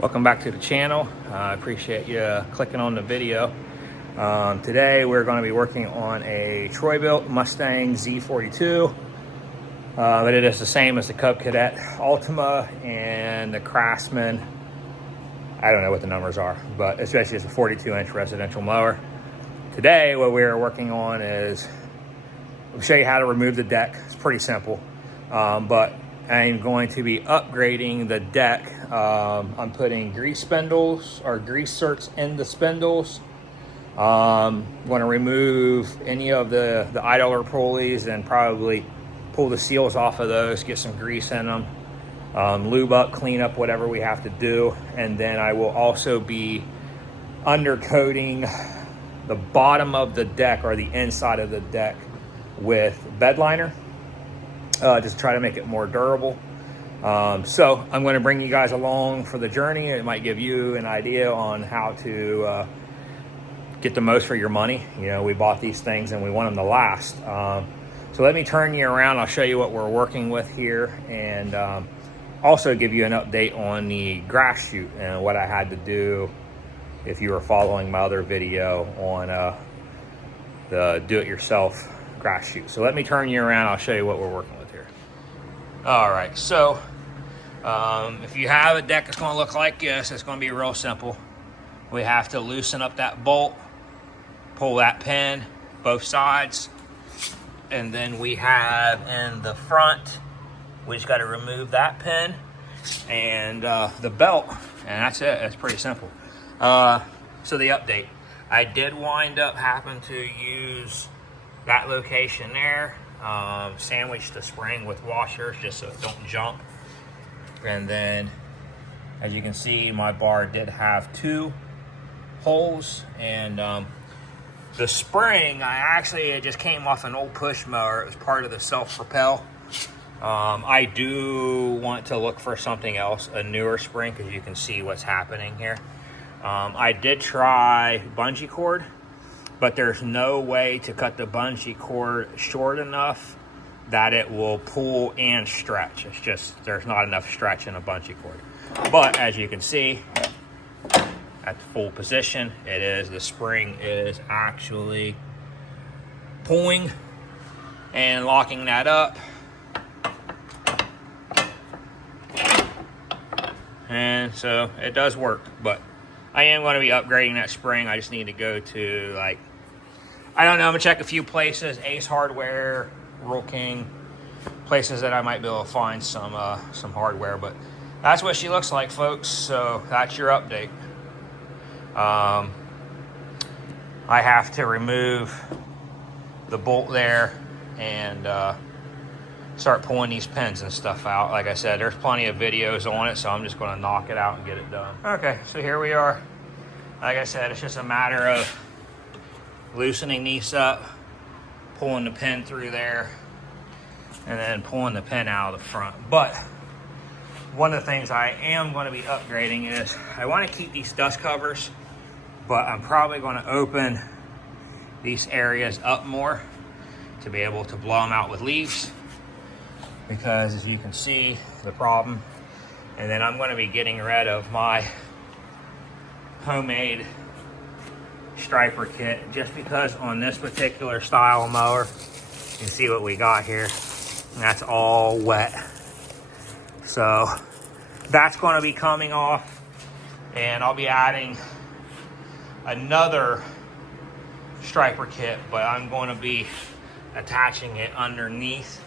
Welcome back to the channel. I appreciate you clicking on the video. Today we're going to be working on a Troy-Bilt Mustang Z42, but it is the same as the Cub Cadet Ultima and the Craftsman. I don't know what the numbers are, but especially it's a 42-inch residential mower. Today what we're working on is we'll show you how to remove the deck. It's pretty simple, but I'm going to be upgrading the deck. I'm putting grease spindles or grease certs in the spindles. I'm going to remove any of the idler pulleys and probably pull the seals off of those, get some grease in them, lube up, clean up whatever we have to do. And then I will also be undercoating the bottom of the deck or the inside of the deck with bed liner. Just try to make it more durable. So I'm going to bring you guys along for the journey. It might give you an idea on how to get the most for your money. You know, we bought these things and we want them to last. So let me turn you around. I'll show you what we're working with here, and also give you an update on the grass chute and what I had to do if you were following my other video on the do-it-yourself grass chute. So let me turn you around. I'll show you what we're working with here. All right, so if you have a deck that's going to look like this, it's going to be real simple. We have to loosen up that bolt, pull that pin both sides, and then we have in the front, we just got to remove that pin and the belt, and that's it. It's pretty simple. So the update, I did wind up having to use that location there, sandwich the spring with washers just so it don't jump. And then as you can see, my bar did have 2 holes, and the spring, it just came off an old push mower. It was part of the self-propel. I do want to look for something else, a newer spring, because you can see what's happening here. I did try bungee cord, but there's no way to cut the bungee cord short enough that it will pull and stretch. It's just, there's not enough stretch in a bungee cord. But as you can see, at the full position, the spring is actually pulling and locking that up. And so it does work, but I am going to be upgrading that spring. I just need to go to, like, I don't know, I'm gonna check a few places, Ace Hardware, Rural King, places that I might be able to find some hardware. But that's what she looks like, folks. So that's your update. I have to remove the bolt there and start pulling these pins and stuff out. Like I said, there's plenty of videos on it, so I'm just going to knock it out and get it done. Okay, so here we are. Like I said, it's just a matter of loosening these up, pulling the pin through there, and then pulling the pin out of the front. But one of the things I am going to be upgrading is I want to keep these dust covers, but I'm probably going to open these areas up more to be able to blow them out with leaves, because as you can see, the problem. And then I'm going to be getting rid of my homemade striper kit, just because on this particular style mower, you can see what we got here, and that's all wet. So that's going to be coming off, and I'll be adding another striper kit, but I'm going to be attaching it underneath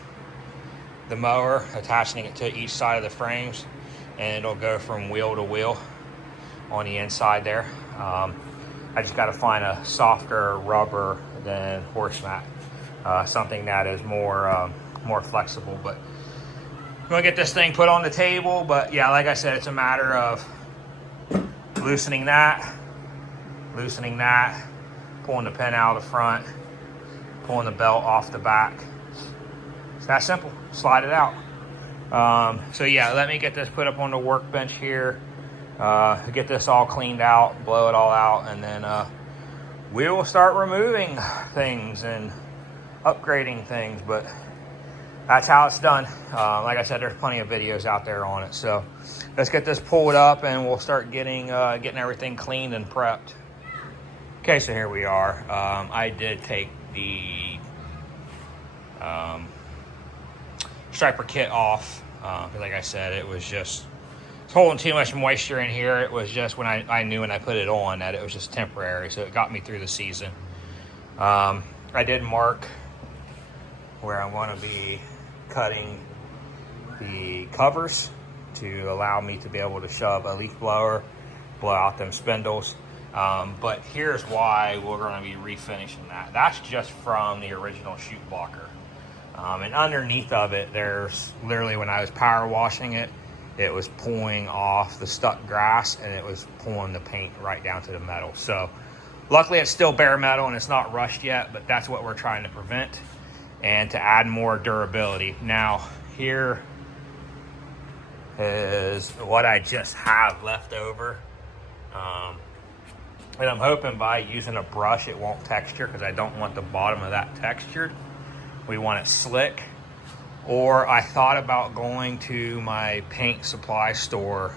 the mower, attaching it to each side of the frames, and it'll go from wheel to wheel on the inside there. I just got to find a softer rubber than horse mat, something that is more flexible. But I'm gonna get this thing put on the table. But yeah, like I said, it's a matter of loosening that, pulling the pin out of the front, pulling the belt off the back. It's that simple. Slide it out. So yeah, let me get this put up on the workbench here. Get this all cleaned out, blow it all out, and then we will start removing things and upgrading things. But that's how it's done. Like I said, there's plenty of videos out there on it. So let's get this pulled up and we'll start getting everything cleaned and prepped. Okay, so here we are. I did take the striper kit off because like I said, it was just holding too much moisture in here. It was just when I knew when I put it on that it was just temporary, so it got me through the season. I did mark where I want to be cutting the covers to allow me to be able to shove a leaf blower, blow out them spindles. But here's why we're going to be refinishing that. That's just from the original chute blocker. And underneath of it, there's literally, when I was power washing it, it was pulling off the stuck grass and it was pulling the paint right down to the metal. So luckily it's still bare metal and it's not rushed yet, but that's what we're trying to prevent and to add more durability. Now here is what I just have left over. And I'm hoping by using a brush it won't texture, because I don't want the bottom of that textured. We want it slick. Or I thought about going to my paint supply store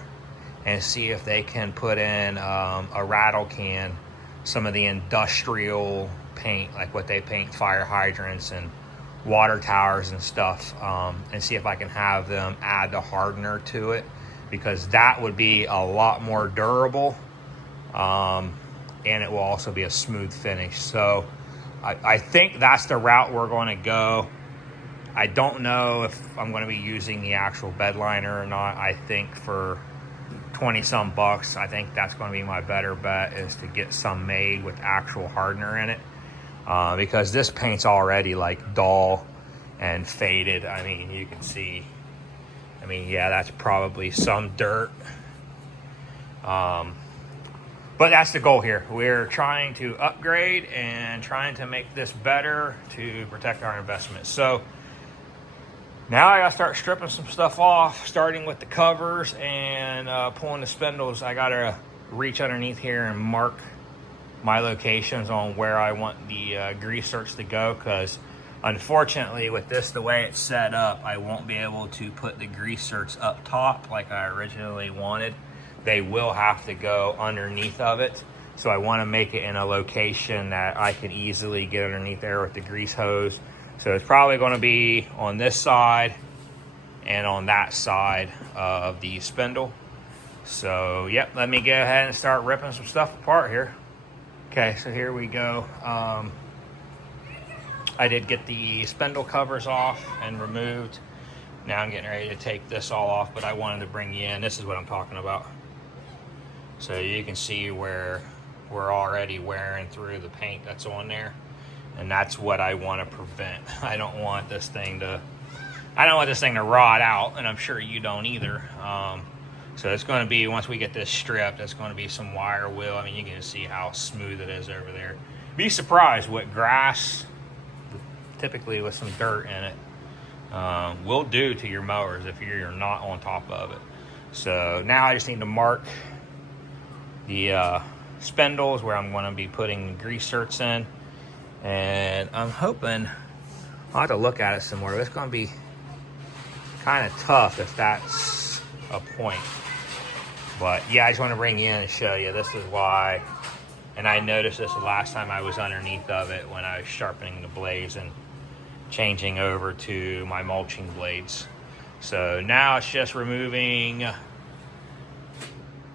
and see if they can put in a rattle can, some of the industrial paint, like what they paint fire hydrants and water towers and stuff, and see if I can have them add the hardener to it, because that would be a lot more durable, and it will also be a smooth finish. So I think that's the route we're going to go. I don't know if I'm going to be using the actual bed liner or not. I think for 20 some bucks, I think that's going to be my better bet, is to get some made with actual hardener in it, because this paint's already like dull and faded. I mean, you can see, I mean, yeah, that's probably some dirt. But that's the goal here. We're trying to upgrade and trying to make this better to protect our investment. So now I gotta start stripping some stuff off, starting with the covers and pulling the spindles. I gotta reach underneath here and mark my locations on where I want the grease zerks to go, because unfortunately with this, the way it's set up, I won't be able to put the grease zerks up top like I originally wanted. They will have to go underneath of it. So I want to make it in a location that I can easily get underneath there with the grease hose. So it's probably going to be on this side and on that side of the spindle. So yep, let me go ahead and start ripping some stuff apart here. Okay, so here we go. I did get the spindle covers off and removed. Now I'm getting ready to take this all off, but I wanted to bring you in. This is what I'm talking about. So you can see where we're already wearing through the paint that's on there. And that's what I want to prevent. I don't want this thing to rot out, and I'm sure you don't either. So it's going to be, once we get this stripped, it's going to be some wire wheel. I mean, you can see how smooth it is over there. Be surprised what grass, typically with some dirt in it, will do to your mowers if you're not on top of it. So now I just need to mark the spindles where I'm going to be putting grease zerks in. And I'm hoping, I'll have to look at it some more. It's going to be kind of tough if that's a point. But yeah, I just want to bring you in and show you this is why. And I noticed this the last time I was underneath of it when I was sharpening the blades and changing over to my mulching blades. So now it's just removing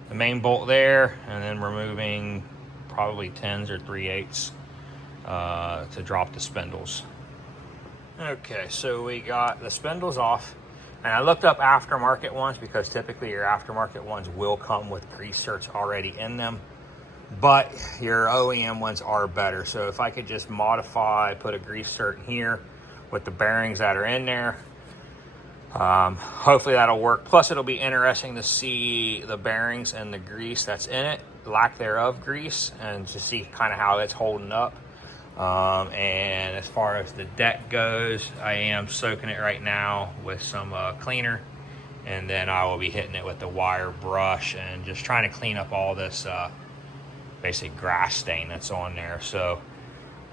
the main bolt there, and then removing probably 10s or 3/8 to drop the spindles. Okay, so we got the spindles off, and I looked up aftermarket ones, because typically your aftermarket ones will come with grease zerks already in them, but your OEM ones are better. So if I could just modify, put a grease zerk here with the bearings that are in there, hopefully that'll work. Plus it'll be interesting to see the bearings and the grease that's in it, lack thereof grease, and to see kind of how it's holding up. And as far as the deck goes, I am soaking it right now with some cleaner, and then I will be hitting it with the wire brush and just trying to clean up all this basic grass stain that's on there. So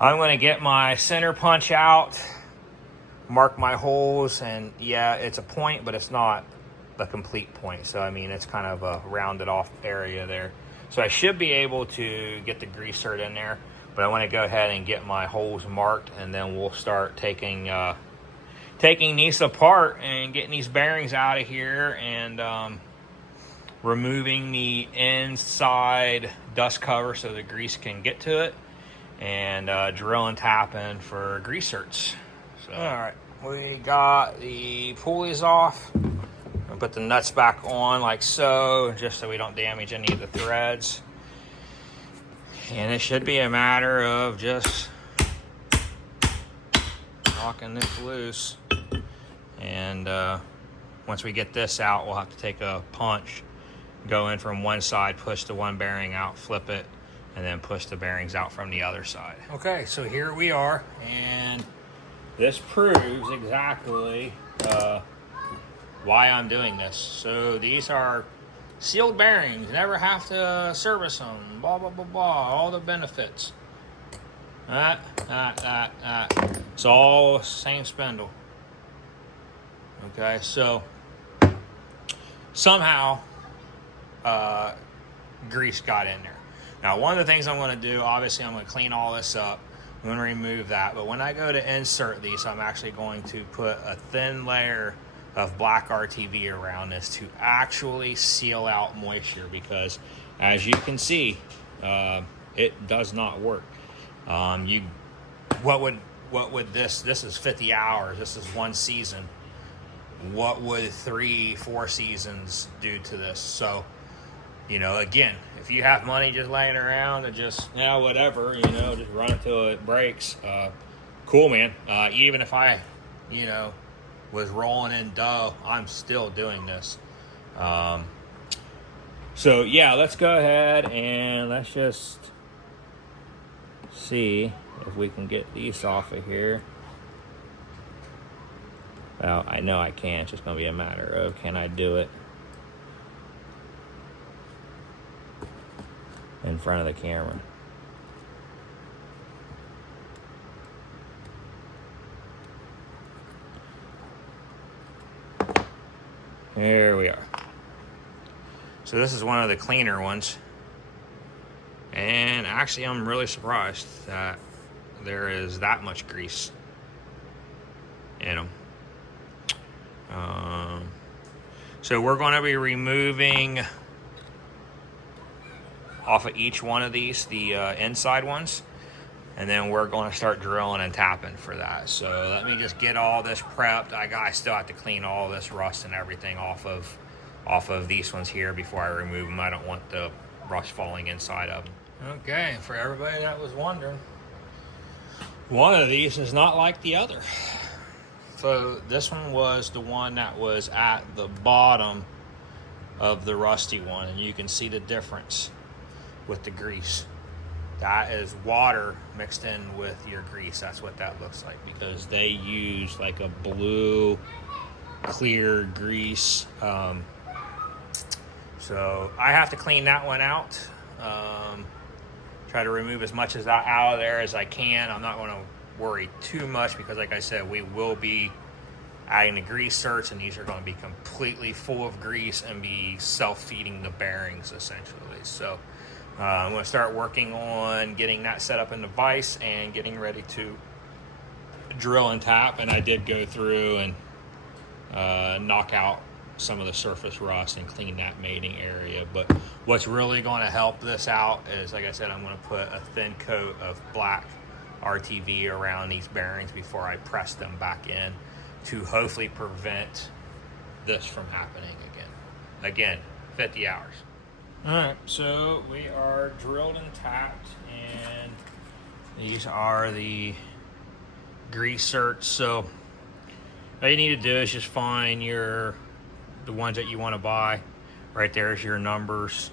I'm going to get my center punch out, mark my holes, and yeah, it's a point, but it's not the complete point. So I mean, it's kind of a rounded off area there. So I should be able to get the grease zert in there, but I want to go ahead and get my holes marked, and then we'll start taking these apart and getting these bearings out of here, and removing the inside dust cover so the grease can get to it, and drilling, tapping for grease zerts. So, all right, we got the pulleys off. I'll put the nuts back on like so, just so we don't damage any of the threads. And it should be a matter of just knocking this loose. And once we get this out, we'll have to take a punch, go in from one side, push the one bearing out, flip it, and then push the bearings out from the other side. Okay, so here we are, and this proves exactly why I'm doing this. So these are sealed bearings, never have to service them, blah, blah, blah, blah, all the benefits. It's all same spindle. Okay, so somehow grease got in there. Now, one of the things I'm going to do, obviously I'm going to clean all this up. I'm going to remove that, but when I go to insert these, I'm actually going to put a thin layer of black RTV around this to actually seal out moisture, because as you can see, it does not work. What would this is 50 hours, this is one season. What would 3-4 seasons do to this? So, you know, again, if you have money just laying around and just, whatever, just run it till it breaks, cool, man. Even if I, was rolling in dough, I'm still doing this. So yeah, let's go ahead and let's just see if we can get these off of here. Well, I know I can. It's just going to be a matter of, can I do it in front of the camera? There we are. So this is one of the cleaner ones. And actually, I'm really surprised that there is that much grease in them. So we're going to be removing off of each one of these, the inside ones, and then we're going to start drilling and tapping for that. So let me just get all this prepped. I still have to clean all this rust and everything off of these ones here before I remove them. I don't want the rust falling inside of them. Okay, for everybody that was wondering, one of these is not like the other. So this one was the one that was at the bottom of the rusty one, and you can see the difference with the grease. That is water mixed in with your grease. That's what that looks like, because they use like a blue clear grease. So I have to clean that one out. Try to remove as much of that out of there as I can. I'm not going to worry too much, because like I said, we will be adding the grease zerts, and these are going to be completely full of grease and be self-feeding the bearings essentially. So I'm going to start working on getting that set up in the vise and getting ready to drill and tap. And I did go through and knock out some of the surface rust and clean that mating area. But what's really going to help this out is, like I said, I'm going to put a thin coat of black RTV around these bearings before I press them back in, to hopefully prevent this from happening again. 50 hours. All right, so we are drilled and tapped, and these are the grease zerts. So all you need to do is just find the ones that you want to buy. Right there's your numbers.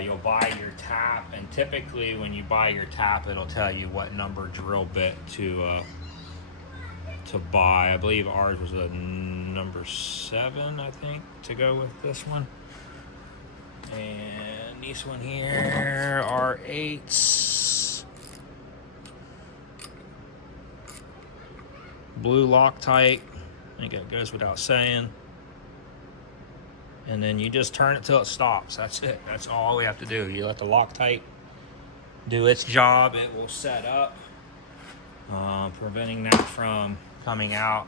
You'll buy your tap, and typically when you buy your tap, it'll tell you what number drill bit to buy. I believe ours was a number 7, I think, to go with this one. And these one here are 8s. blue Loctite. I think it goes without saying. And then you just turn it till it stops. That's it. That's all we have to do. You let the Loctite do its job. It will set up, preventing that from coming out.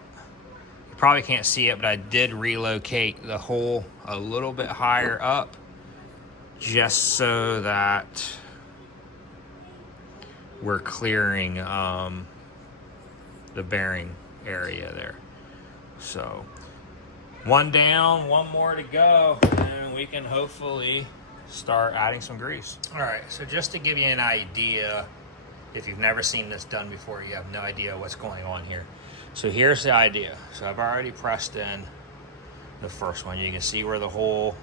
You probably can't see it, but I did relocate the hole a little bit higher up just so that we're clearing the bearing area there. So one down, one more to go, and we can hopefully start adding some grease. All right, so just to give you an idea, if you've never seen this done before, you have no idea what's going on here. So here's the idea. So I've already pressed in the first one. You can see where the hole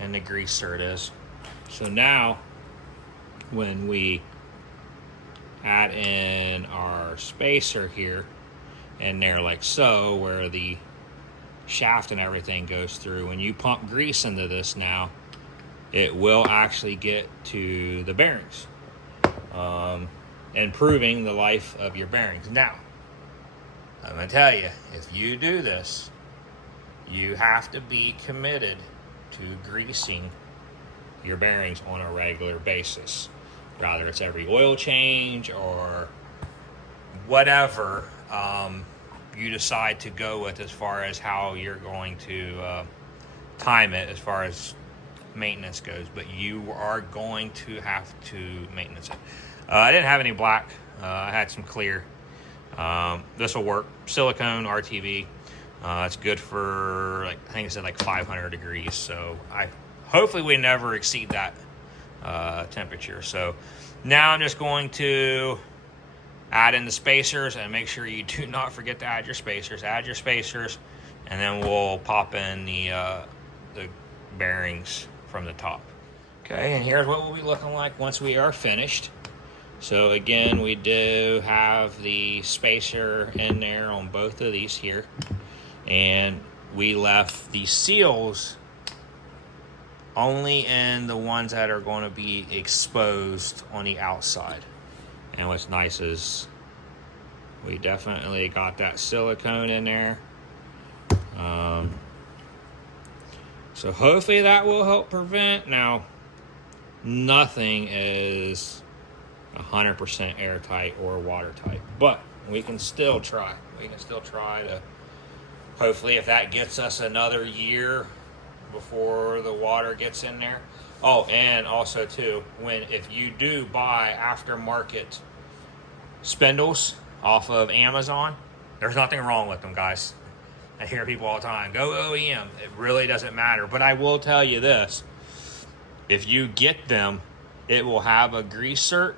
and the grease cert is. So now when we add in our spacer here and there, like so, where the shaft and everything goes through, when you pump grease into this, it will actually get to the bearings, improving the life of your bearings. Now, I'm gonna tell you, if you do this, you have to be committed to greasing your bearings on a regular basis, whether it's every oil change or whatever you decide to go with as far as how you're going to time it as far as maintenance goes. But you are going to have to maintenance it. I didn't have any black. I had some clear. This will work. Silicone RTV. It's good for, like, I think it said like 500 degrees. So hopefully we never exceed that temperature. So now I'm just going to add in the spacers, and make sure you do not forget to add your spacers. Add your spacers, and then we'll pop in the bearings from the top. Okay, and here's what we'll be looking like once we are finished. So again, we do have the spacer in there on both of these here, and we left the seals only in the ones that are going to be exposed on the outside. And what's nice is we definitely got that silicone in there. So hopefully that will help prevent. Now, nothing is 100% airtight or watertight, but we can still try. We can still try to, hopefully, if that gets us another year before the water gets in there. Oh, and also too, if you do buy aftermarket spindles off of Amazon, there's nothing wrong with them, guys. I hear people all the time, go OEM. It really doesn't matter. But I will tell you this, if you get them, it will have a grease cert,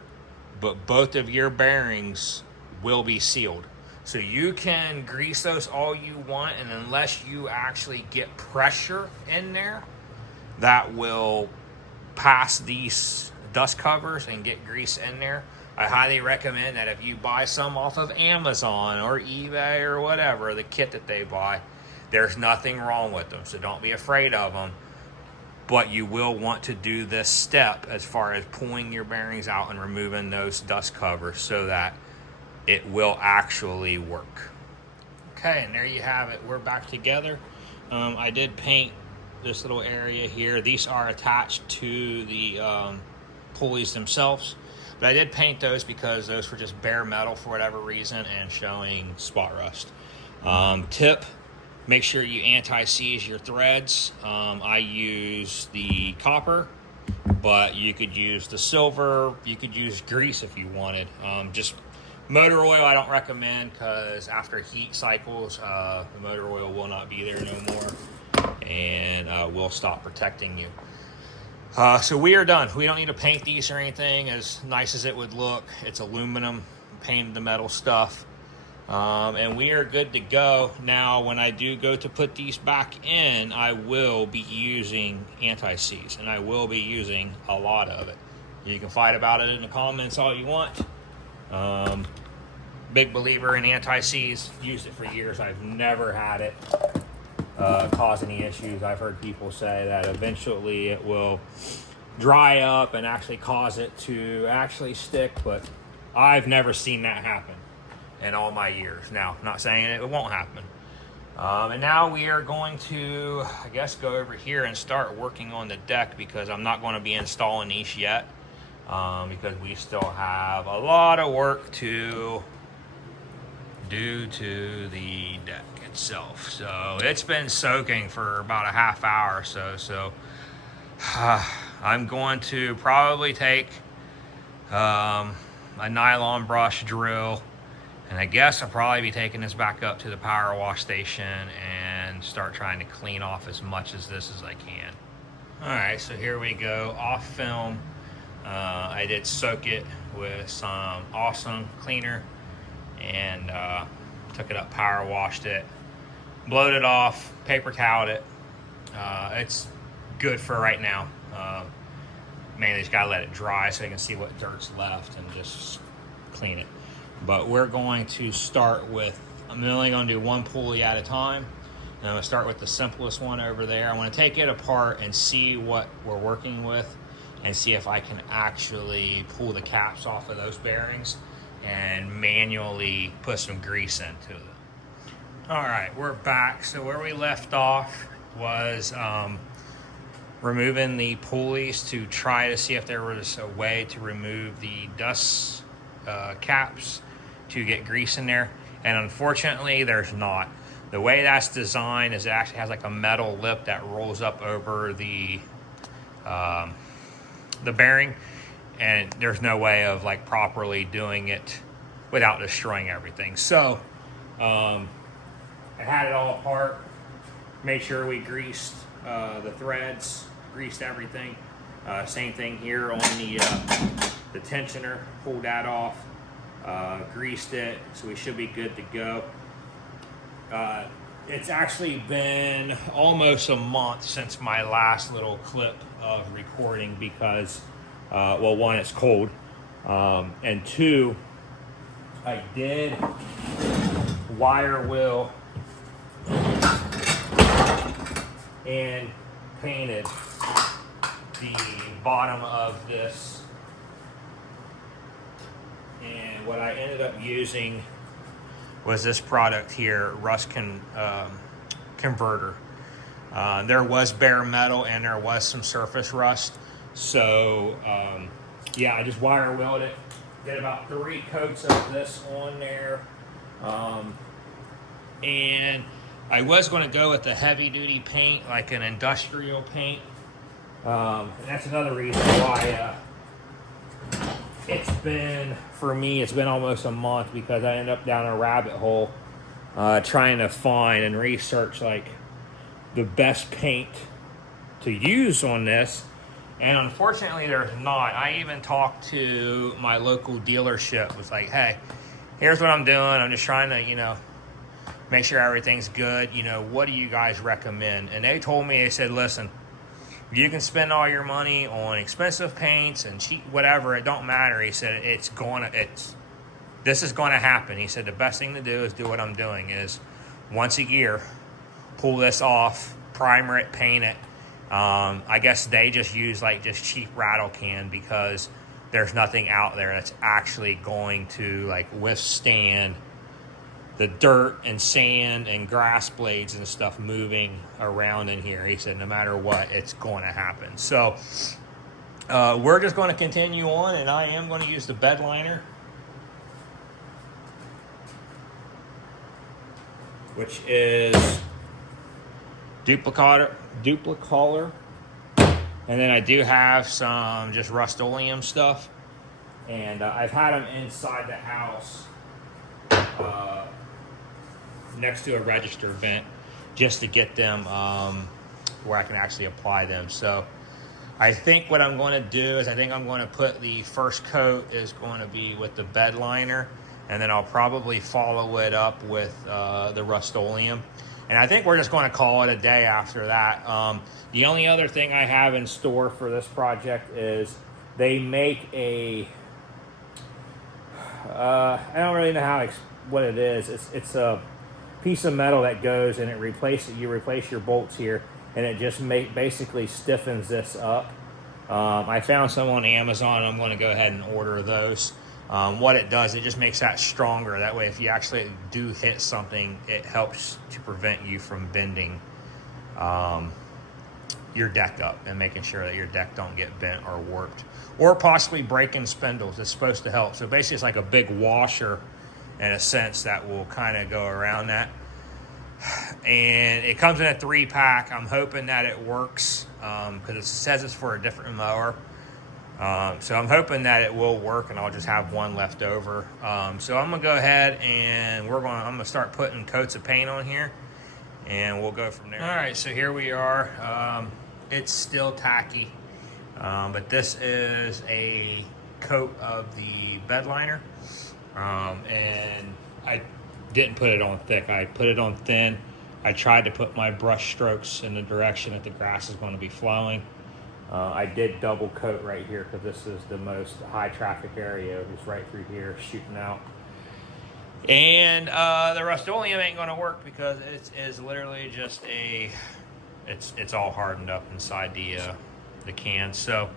but both of your bearings will be sealed. So you can grease those all you want, and unless you actually get pressure in there, that will pass these dust covers and get grease in there. I highly recommend that if you buy some off of Amazon or eBay or whatever, the kit that they buy, there's nothing wrong with them, so don't be afraid of them. But you will want to do this step as far as pulling your bearings out and removing those dust covers so that it will actually work. Okay, and there you have it. We're back together. I did paint this little area here. These are attached to the pulleys themselves, but I did paint those because those were just bare metal for whatever reason and showing spot rust. Tip, make sure you anti-seize your threads. I use the copper, but you could use the silver. You could use grease if you wanted. Just motor oil I don't recommend, because after heat cycles, the motor oil will not be there no more, and will stop protecting you. So we are done. We don't need to paint these or anything, as nice as it would look. It's aluminum, painted the metal stuff. And we are good to go. Now, when I do go to put these back in, I will be using anti-seize, and I will be using a lot of it. You can fight about it in the comments all you want. Big believer in anti-seize. Used it for years. I've never had it cause any issues. I've heard people say that eventually it will dry up and actually cause it to actually stick, but I've never seen that happen. in all my years. Now, not saying it won't happen. And now we are going to, I guess, go over here and start working on the deck, because I'm not going to be installing these yet, because we still have a lot of work to do to the deck itself. So it's been soaking for about a half hour or so. I'm going to probably take a nylon brush drill, and I guess I'll probably be taking this back up to the power wash station and start trying to clean off as much of this as I can. All right, so here we go, off film. I did soak it with some awesome cleaner, and took it up, power washed it, blowed it off, paper toweled it. It's good for right now. Mainly just gotta let it dry so you can see what dirt's left and just clean it. But we're going to start with, I'm only gonna do one pulley at a time. And I'm gonna start with the simplest one over there. I wanna take it apart and see what we're working with, and see if I can actually pull the caps off of those bearings and manually put some grease into them. All right, we're back. So where we left off was removing the pulleys to try to see if there was a way to remove the dust caps to get grease in there. And unfortunately, there's not. The way that's designed is it actually has like a metal lip that rolls up over the bearing, and there's no way of like properly doing it without destroying everything. So I had it all apart, made sure we greased the threads, greased everything. Same thing here on the tensioner, pulled that off, greased it, so we should be good to go. It's actually been almost a month since my last little clip of recording, because well, one, it's cold, and two, I did wire wheel and painted the bottom of this, and what I ended up using was this product here, rust converter. There was bare metal and there was some surface rust, so yeah, I just wire wheeled it, did about 3 coats of this on there, and I was going to go with the heavy duty paint, like an industrial paint, and that's another reason why it's been, for me, it's been almost a month, because I ended up down a rabbit hole trying to find and research like the best paint to use on this, and unfortunately there's not. I even talked to my local dealership, was like, hey, here's what I'm doing, I'm just trying to, you know, make sure everything's good, you know, what do you guys recommend? And they told me, they said, listen, you can spend all your money on expensive paints and cheap whatever, it don't matter. He said this is gonna happen. He said the best thing to do is do what I'm doing, is once a year pull this off, primer it, paint it. I guess they just use like just cheap rattle can, because there's nothing out there that's actually going to like withstand the dirt and sand and grass blades and stuff moving around in here. He said no matter what, it's going to happen. So we're just going to continue on, and I am going to use the bed liner, which is duplicator, and then I do have some just Rust-Oleum stuff, and I've had them inside the house next to a register vent, just to get them where I can actually apply them. So I think what I'm going to do is, I think I'm going to put the first coat is going to be with the bed liner, and then I'll probably follow it up with the Rust-Oleum. And I think we're just going to call it a day after that. The only other thing I have in store for this project is they make a, I don't really know what it is. It's a piece of metal that goes and you replace your bolts here, and it just basically stiffens this up. I found some on Amazon, and I'm going to go ahead and order those. What it does, it just makes that stronger. That way, if you actually do hit something, it helps to prevent you from bending your deck up and making sure that your deck don't get bent or warped, or possibly breaking spindles. It's supposed to help. So basically, it's like a big washer in a sense that will kind of go around that. And it comes in a 3-pack. I'm hoping that it works because it says it's for a different mower. So I'm hoping that it will work, and I'll just have one left over. So I'm gonna go ahead and I'm gonna start putting coats of paint on here, and we'll go from there. All right, so here we are. It's still tacky, but this is a coat of the bed liner, and I didn't put it on thick. I put it on thin. I tried to put my brush strokes in the direction that the grass is going to be flowing. I did double coat right here because this is the most high traffic area. It's right through here shooting out. And the Rust-Oleum ain't going to work because it is literally just it's all hardened up inside the can. So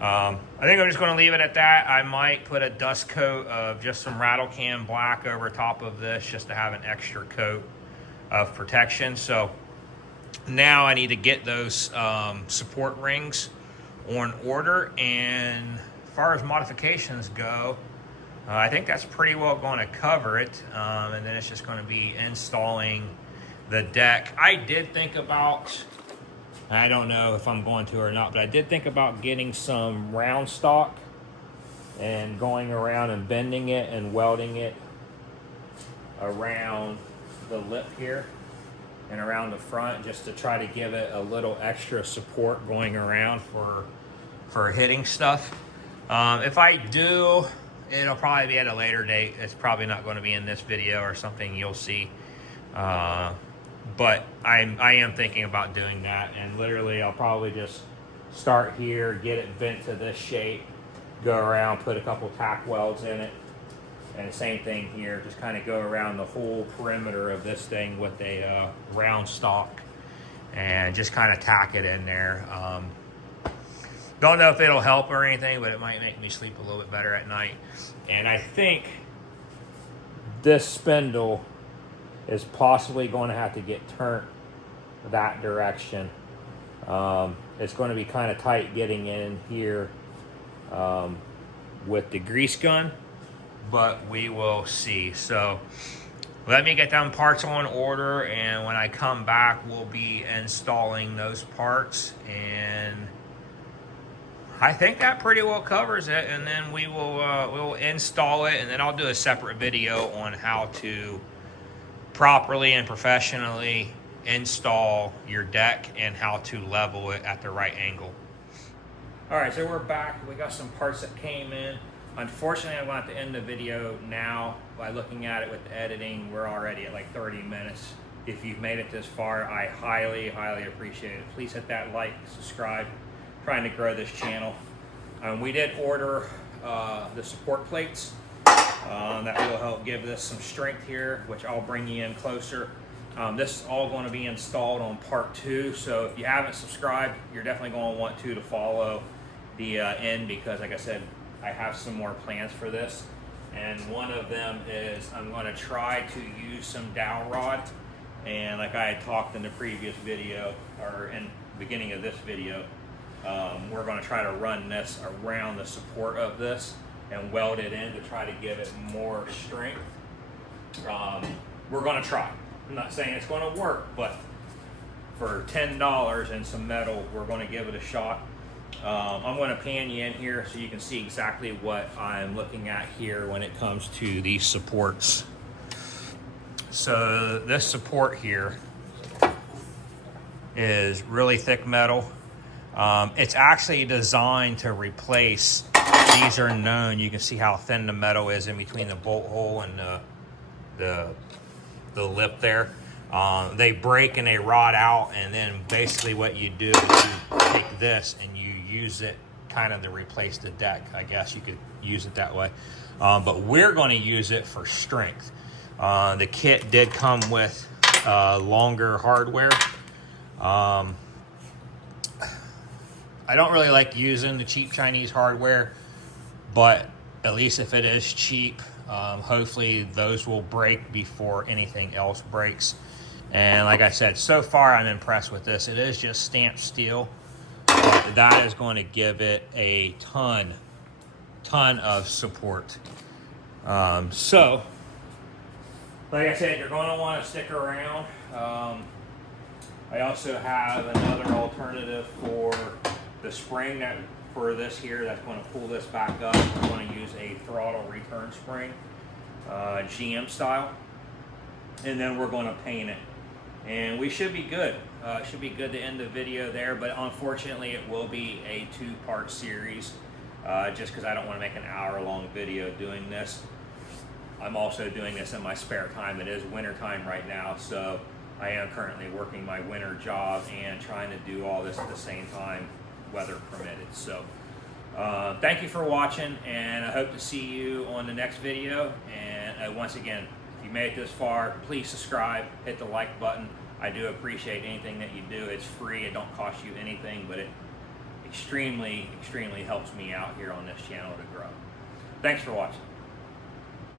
I think I'm just going to leave it at that. I might put a dust coat of just some rattle can black over top of this just to have an extra coat of protection. So now I need to get those support rings on order, and as far as modifications go, I think that's pretty well going to cover it, and then it's just going to be installing the deck. I did think about, I don't know if I'm going to or not, but I did think about getting some round stock and going around and bending it and welding it around the lip here and around the front, just to try to give it a little extra support going around for hitting stuff. If I do, it'll probably be at a later date. It's probably not going to be in this video or something you'll see. But I am thinking about doing that, and literally I'll probably just start here, get it bent to this shape, go around, put a couple tack welds in it, and the same thing here, just kind of go around the whole perimeter of this thing with a round stock and just kind of tack it in there. Don't know if it'll help or anything, but it might make me sleep a little bit better at night. And I think this spindle is possibly going to have to get turned that direction. It's going to be kind of tight getting in here with the grease gun, but we will see. So let me get them parts on order, and when I come back, we'll be installing those parts, and I think that pretty well covers it. And then we will install it, and then I'll do a separate video on how to properly and professionally install your deck and how to level it at the right angle. All right, so we're back. We got some parts that came in. Unfortunately, I'm going to have to end the video now. By looking at it with the editing, we're already at like 30 minutes. If you've made it this far, I highly, highly appreciate it. Please hit that like, subscribe. I'm trying to grow this channel. We did order the support plates. That will help give this some strength here, which I'll bring you in closer. This is all going to be installed on part 2. So if you haven't subscribed, you're definitely going to want to follow the end, because like I said, I have some more plans for this, and one of them is I'm going to try to use some dowel rod, and like I had talked in the previous video, or in the beginning of this video, we're going to try to run this around the support of this and weld it in to try to give it more strength. We're going to try. I'm not saying it's going to work, but for $10 and some metal, we're going to give it a shot. I'm going to pan you in here so you can see exactly what I'm looking at here when it comes to these supports. So this support here is really thick metal. It's actually designed to replace, these are known, you can see how thin the metal is in between the bolt hole and the lip there. They break and they rot out, and then basically what you do is you take this and you use it kind of to replace the deck. I guess you could use it that way. But we're going to use it for strength. The kit did come with longer hardware. I don't really like using the cheap Chinese hardware, but at least if it is cheap. Hopefully those will break before anything else breaks. And like I said, so far I'm impressed with this. It is just stamped steel, but that is going to give it a ton of support. So like I said, you're going to want to stick around. I also have another alternative for the spring for this here that's going to pull this back up. We're going to use a throttle return spring, GM style, and then we're going to paint it. And we should be good. It should be good to end the video there, but unfortunately it will be a 2-part series, just because I don't want to make an hour-long video doing this. I'm also doing this in my spare time. It is winter time right now, so I am currently working my winter job and trying to do all this at the same time, weather permitted. So thank you for watching, and I hope to see you on the next video. And once again, if you made it this far, please subscribe, hit the like button. I do appreciate anything that you do. It's free, it don't cost you anything, but it extremely helps me out here on this channel to grow. Thanks for watching.